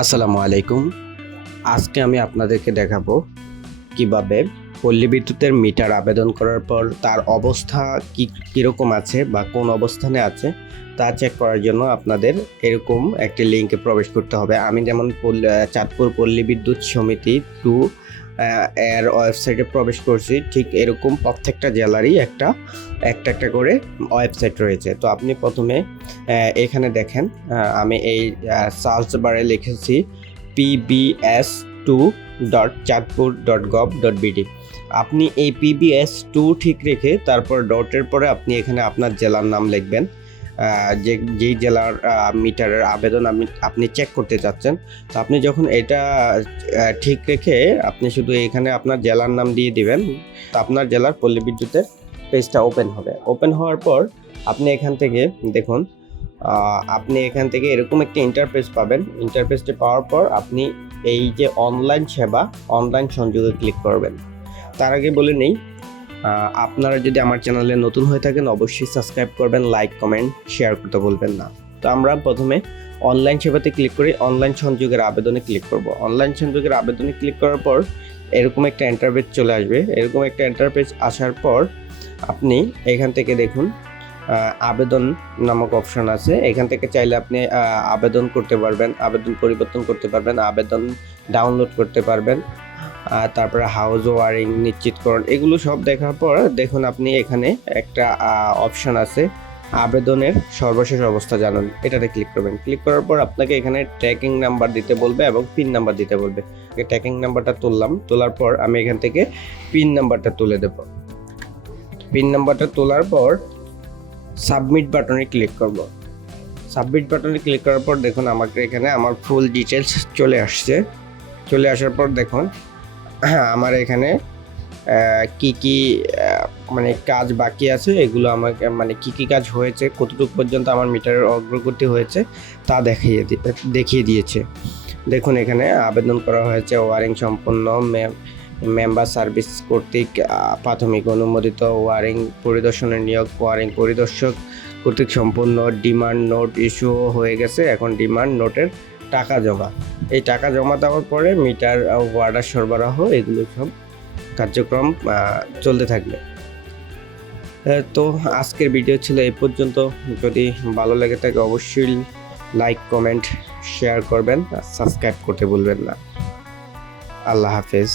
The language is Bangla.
আসসালামু আলাইকুম। আজকে আমি আপনাদেরকে দেখাবো কীভাবে পল্লী বিদ্যুতের মিটার আবেদন করার পর তার অবস্থা কি, কীরকম আছে বা কোন অবস্থানে আছে তা চেক করার জন্য আপনাদের এরকম একটি লিঙ্কে প্রবেশ করতে হবে। আমি যেমন চাঁদপুর পল্লী বিদ্যুৎ সমিতি টু এর ওয়েবসাইটে প্রবেশ করছি। ঠিক এরকম প্রত্যেকটা জেলারই একটা একটা একটা করে ওয়েবসাইট রয়েছে। তো আপনি প্রথমে এখানে দেখেন আমি এই সার্চ বারে লিখেছি PBS two dot Chandpur dot gov dot BD আপনি এই পিবিএস টু ঠিক রেখে তারপর ডটের পরে আপনি এখানে আপনার জেলার নাম লিখবেন। যে, যেই জেলার মিটারের আবেদন আপনি আপনি চেক করতে চাচ্ছেন তো আপনি যখন এটা ঠিক রেখে আপনি শুধু এখানে আপনার জেলার নাম দিয়ে দিবেন, তো আপনার জেলার পল্লী বিদ্যুতের পেজটা ওপেন হবে। ওপেন হওয়ার পর আপনি এখান থেকে দেখুন আপনি এখান থেকে এরকম একটি ইন্টারফেস পাবেন। ইন্টারফেসটি পাওয়ার পর আপনি এই যে অনলাইন সেবা অনলাইন সংযোগে ক্লিক করবেন। তার আগে বলে নেই আপনারা যদি আমার চ্যানেলে নতুন হয়ে থাকেন, অবশ্যই সাবস্ক্রাইব করবেন লাইক কমেন্ট শেয়ার করতে বলবেন না। তো আমরা প্রথমে অনলাইন সেবাতে ক্লিক করে অনলাইন সংযোগের আবেদনে ক্লিক করব। অনলাইন সংযোগের আবেদনে ক্লিক করার পর এরকম একটা ইন্টারফেস চলে আসবে। এরকম একটা ইন্টারফেস আসার পর আপনি এখান থেকে দেখুন আবেদন নামক অপশন আছে। এখান থেকে চাইলে আপনি আবেদন করতে পারবেন, আবেদন পরিবর্তন করতে পারবেন, আবেদন ডাউনলোড করতে পারবেন। তারপরে হাউস ওয়ারিং নিশ্চিতকরণ, এগুলো সব দেখার পর দেখুন আপনি এখানে একটা অপশন আছে। আবেদনের সর্বশেষ অবস্থা জানুন। এটাতে ক্লিক করবেন। ক্লিক করার পর আপনাকে এখানে ট্র্যাকিং নাম্বার দিতে বলবে এবং পিন নাম্বার দিতে বলবে। ট্র্যাকিং নাম্বারটা তুললাম। তোলার পর আমি এখান থেকে পিন নাম্বারটা তুলে দেব। পিন নাম্বারটা তোলার পর সাবমিট বাটনে ক্লিক করব। সাবমিট বাটনে ক্লিক করার পর দেখুন আমাকে এখানে আমার ফুল ডিটেলস চলে আসছে। চলে আসার পর দেখুন হ্যাঁ আমার এখানে কি কি মানে কাজ বাকি আছে, এগুলো আমাকে মানে কি কি কাজ হয়েছে, কতটুকু পর্যন্ত আমার মিটারের অগ্রগতি হয়েছে, তা দেখিয়ে দেখিয়ে দিয়েছে। দেখুন, এখানে আবেদন করা হয়েছে ওয়ারিং সম্পন্ন মেম্বার সার্ভিস কর্তৃক প্রাথমিক অনুমোদিত ওয়ারিং পরিদর্শনের নিয়োগ, ওয়ারিং পরিদর্শক কর্তৃক সম্পূর্ণ ডিমান্ড নোট ইস্যু হয়ে গেছে। এখন ডিমান্ড নোটের টাকা জমা। এই টাকা জমা দেওয়ার পরে মিটার ওয়ার্ডার সরবরাহ এগুলো সব কার্যক্রম চলতে থাকবে। তো আজকের ভিডিও ছিল এই পর্যন্ত। যদি ভালো লেগে থাকে অবশ্যই লাইক, কমেন্ট, শেয়ার করবেন আর সাবস্ক্রাইব করতে ভুলবেন না। আল্লাহ হাফেজ।